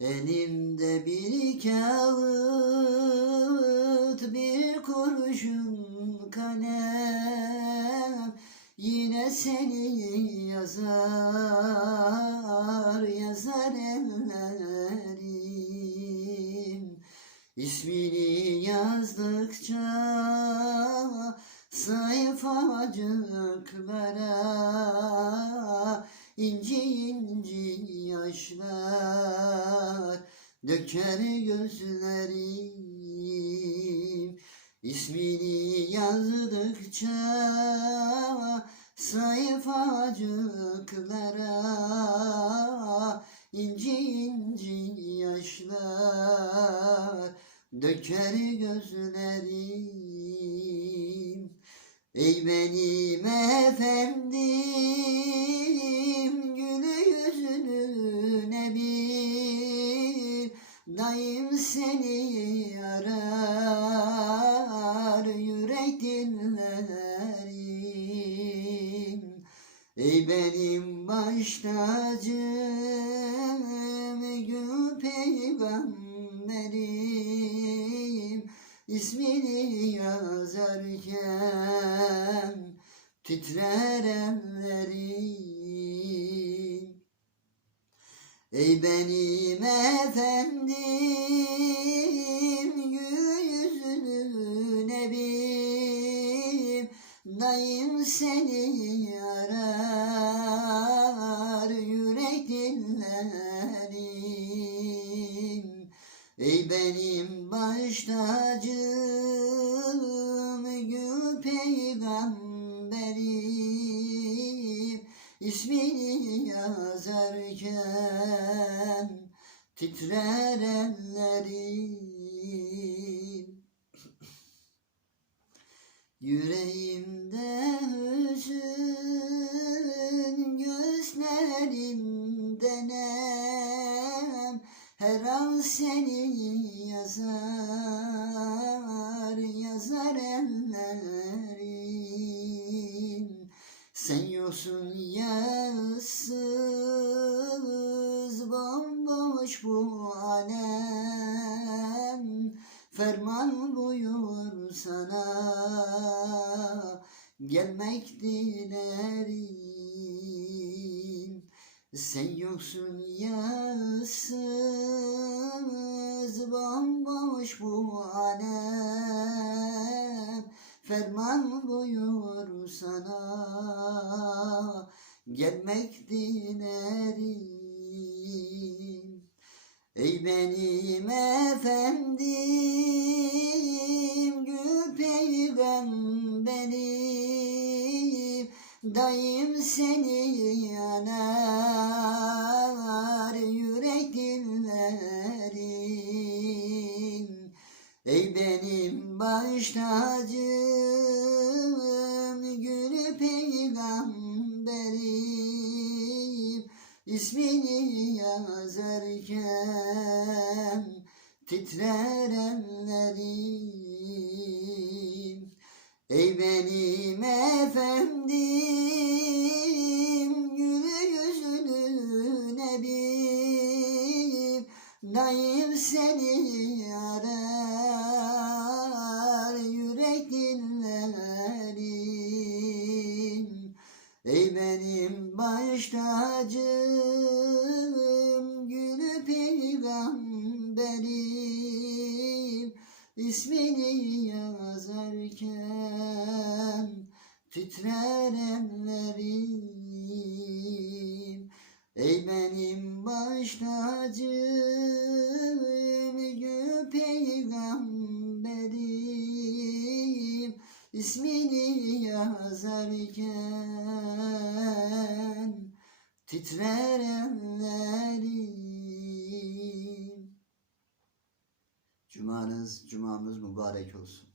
Elimde bir kağıt, bir kurşun kalem. Yine seni yazar, yazar ellerim. İsmini yazdıkça sayfacıklara inci inci yaşlar döker gözlerim İsmini yazdıkça sayfacıklara inci inci yaşlar. Döker gözlerim Ey benim efendim daim seni arar yürek dinlerim. Ey benim baş tacım gül peygamberim. İsmini yazarken titrer ellerim Ey benim efendim gül yüzünü bir daim seni arar yürek dinlerim Ey benim baş tacım gül peygamberim. İsmini yazarken titrer ellerim. Yüreğimde hüzün gözlerimde nem her an seni yazar, yazar ellerim. Sen yoksun yazsız, sana, gelmek dilerim. Sen yoksun yazsız bomboş bu alem. Ferman buyur sana gelmek dilerim. Ey benim efendim Daim seni yanar yürek dinlerim Ey benim baş tacım gül peygamberim. İsmini yazarken titrer ellerim. Ey benim efendim daim seni arar yürek dinlerim Ey benim baş tacım gül peygamberim. İsmini yazarken titrer ellerim İsmini yazarken titrer ellerim Cumanız, cumamız mübarek olsun.